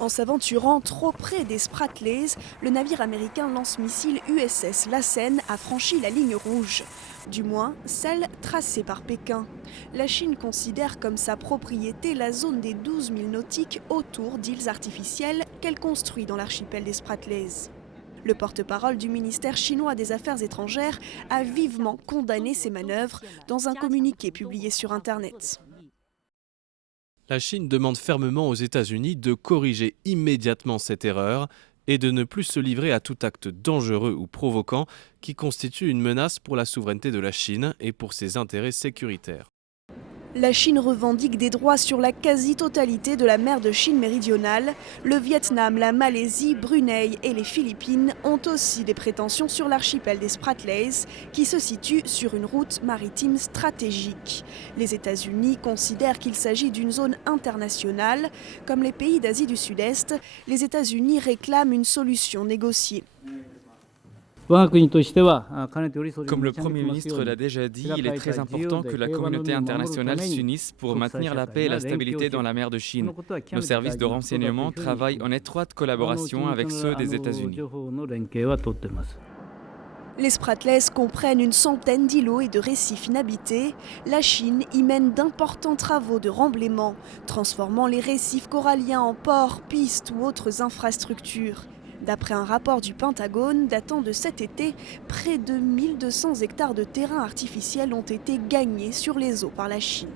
En s'aventurant trop près des Spratlys, le navire américain lance-missile USS Lassen a franchi la ligne rouge. Du moins, celle tracée par Pékin. La Chine considère comme sa propriété la zone des 12 000 nautiques autour d'îles artificielles qu'elle construit dans l'archipel des Spratlys. Le porte-parole du ministère chinois des Affaires étrangères a vivement condamné ces manœuvres dans un communiqué publié sur Internet. La Chine demande fermement aux États-Unis de corriger immédiatement cette erreur et de ne plus se livrer à tout acte dangereux ou provoquant qui constitue une menace pour la souveraineté de la Chine et pour ses intérêts sécuritaires. La Chine revendique des droits sur la quasi-totalité de la mer de Chine méridionale. Le Vietnam, la Malaisie, Brunei et les Philippines ont aussi des prétentions sur l'archipel des Spratlys, qui se situe sur une route maritime stratégique. Les États-Unis considèrent qu'il s'agit d'une zone internationale. Comme les pays d'Asie du Sud-Est, les États-Unis réclament une solution négociée. Comme le Premier ministre l'a déjà dit, il est très important que la communauté internationale s'unisse pour maintenir la paix et la stabilité dans la mer de Chine. Nos services de renseignement travaillent en étroite collaboration avec ceux des États-Unis. Les Spratlys comprennent une centaine d'îlots et de récifs inhabités. La Chine y mène d'importants travaux de remblaiement, transformant les récifs coralliens en ports, pistes ou autres infrastructures. D'après un rapport du Pentagone datant de cet été, près de 1200 hectares de terrain artificiel ont été gagnés sur les eaux par la Chine.